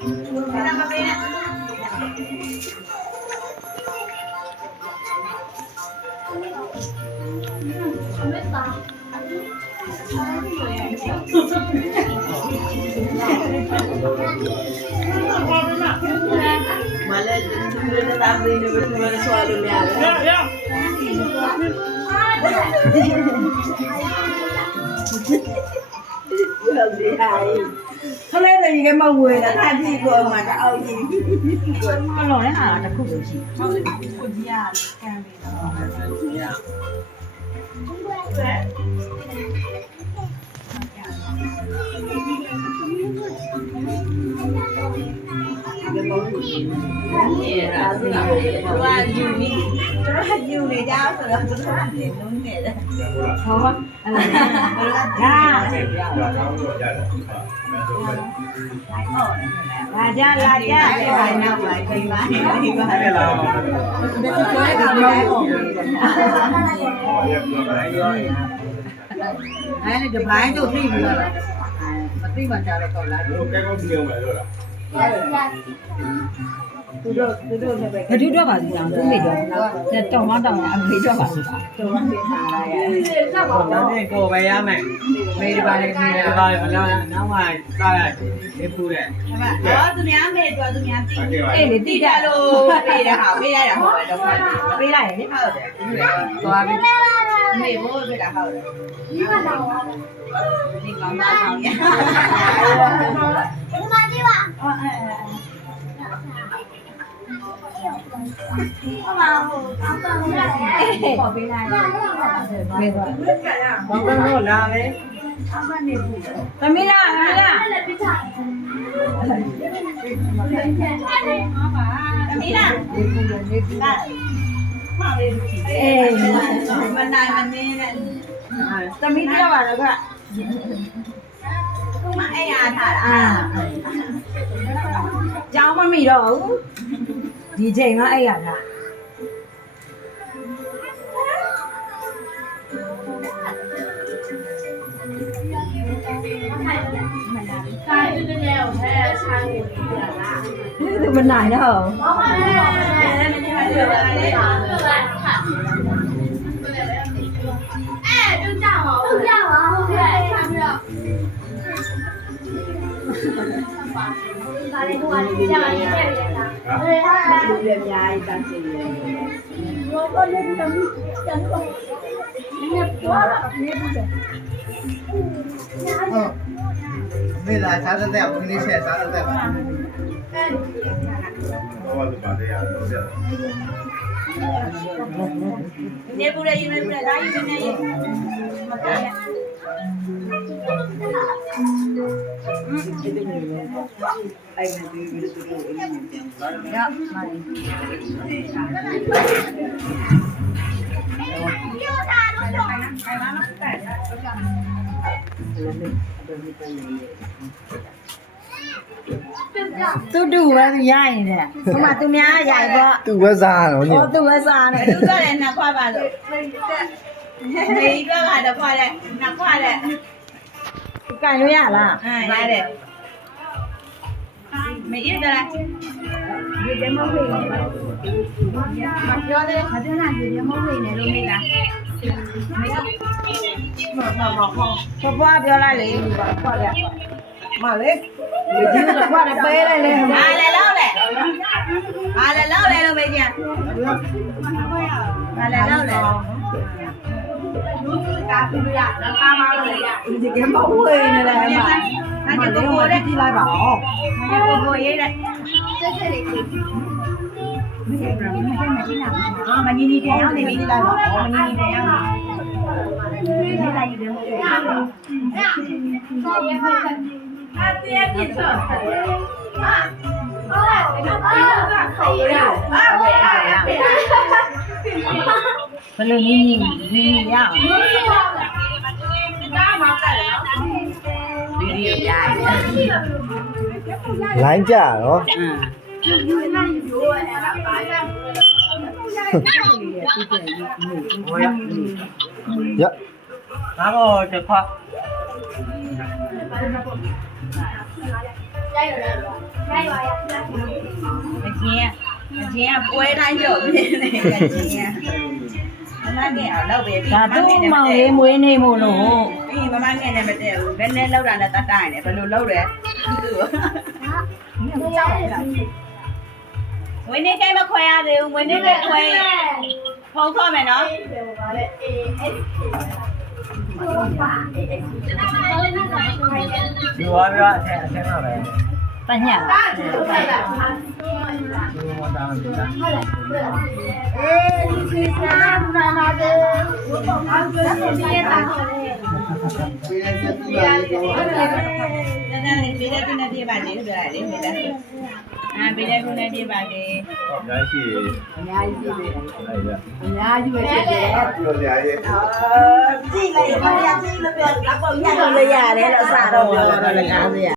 မပေး เขาเล่นอะไรกันมาเวยแล้วท่าที่กลัวมาจะเอาจริงမလော်တဲ့ဟာကတစ်ခုပဲရှိတယ်ကိုကြီးကကံပေးတာ राजा राजा Đấy là được lái rồi thì mà tí mà chào là cậu lái. Cái con nhiều mẹ rồi à? သူတို့သူတို့လည်းပဲဘဒုတော့ပါစီတောင်သူမိတော့နဲ့တောင်မတောင်နဲ့အမေတော့ပါစီတောင်တော်တင်လာရတယ်။ဒါနဲ့ကိုပဲရမယ်။မေဒီပါလေးနေရပါလေ။နောက်နောက်မှစားရရေးပူတယ်။ဟုတ်ပါ။တော့သူများမေတော့သူများတိ။အေးလေတိတယ်လို့ပေးရတာပေးရတာဟုတ်တယ်။ပေးလိုက်ရင်ဟုတ်တယ်။သွားပြီ။မေဘိုးပေးတာဟုတ်တယ်။ဒီမှာတော့ဒီကောင်မဆောင်ရ။ ဟုတ်ပါဘူးအောက်တော့ရတယ်ပေါ်ပေးလိုက်ဟုတ်ပါဘူးဘယ်သွားဘာလို့လာလဲအမနဲ့ဘူးသမီးလားငါလားလက်ပြချာမပါသမီးလားဒီကူနေပြီလားမလေးအေးမနိုင်မနေနဲ့သမီးပြောပါတော့ခကမအေးအားထားတာကျောင်းမမိတော့ဘူး ဒီဒမောဖေးမပြောတယ်ခါတနာဒီဒမောဖေးနေလို့မိလားမေမမမမ ဘဘပြောလို Mặc dù đêm dài tạm sự Rồi con lên tầm Chẳng có Nhập quá là Ờ Bây giờ sao ra đẹp Mình đi xe sao ra đẹp Dia pura, dia pura, dia pura, dia pura, dia pura tôi đủ bao nhiêu dài này nè. Không mà tôi nhá dài vợ tôi bao già rồi nhỉ tôi bao già này tôi cái này là khoai bà rồi. Này cái này là khoai đây. Là khoai đây. ഇക്കാനും ഞാളാ അതെ Papa đưa lại lấy qua đây. Mà lấy. Qua đây bê lại lấy. À lấy lâu này. À lấy lâu này luôn bây giờ. À lấy lâu này chị kém bóng người này là em ạ mà để không mà đi lại bảo mà nhìn đi theo thì đi lại bảo mà nhìn đi theo Hãy subscribe cho kênh Ghiền Mì Gõ Để không bỏ lỡ những video hấp dẫn nó lên nhìn nhìn gì nhá? Video dài Lánh chả đó ừ. Dạ Má ơi, trời khoa Đây rồi, đây rồi Đây rồi Đây kia ဒါသူ့မောင်လေးမွေးနေမို့လို့ ပြီးမမငယ်နဲ့မတည့်ဘူးဘယ်နဲ့လောက်တာနဲ့တတ်တိုင်းတယ်ဘယ်လိုလောက်လဲသူ့ဝင်းနေကဲမခွဲရသေးဘူးဝင်းနေကခွဲဖုန်းခေါ်မယ်နော် ဒီဝါပြောအထက်အထက်မှာပဲ တညဒီဝါတာမှာဒီကပြေးတဲ့သူကလည်းတော့နည်းနည်းလေးပေးတဲ့ခုနဲ့ပြပါလေပြောရတယ်မေတ္တာအာပေးတဲ့ခုနဲ့ပြပါလေအများကြီးအများကြီးပြတယ်အဲ့ဒါအများကြီးပဲဖြစ်တယ်ပြောကြရဲ့အာကြည့်လိုက်ပါရကြည့်လို့ပြောတော့ပေါ့ရလို့ရတယ်လို့အစားတော့ပြောတော့လည်းကားစရာ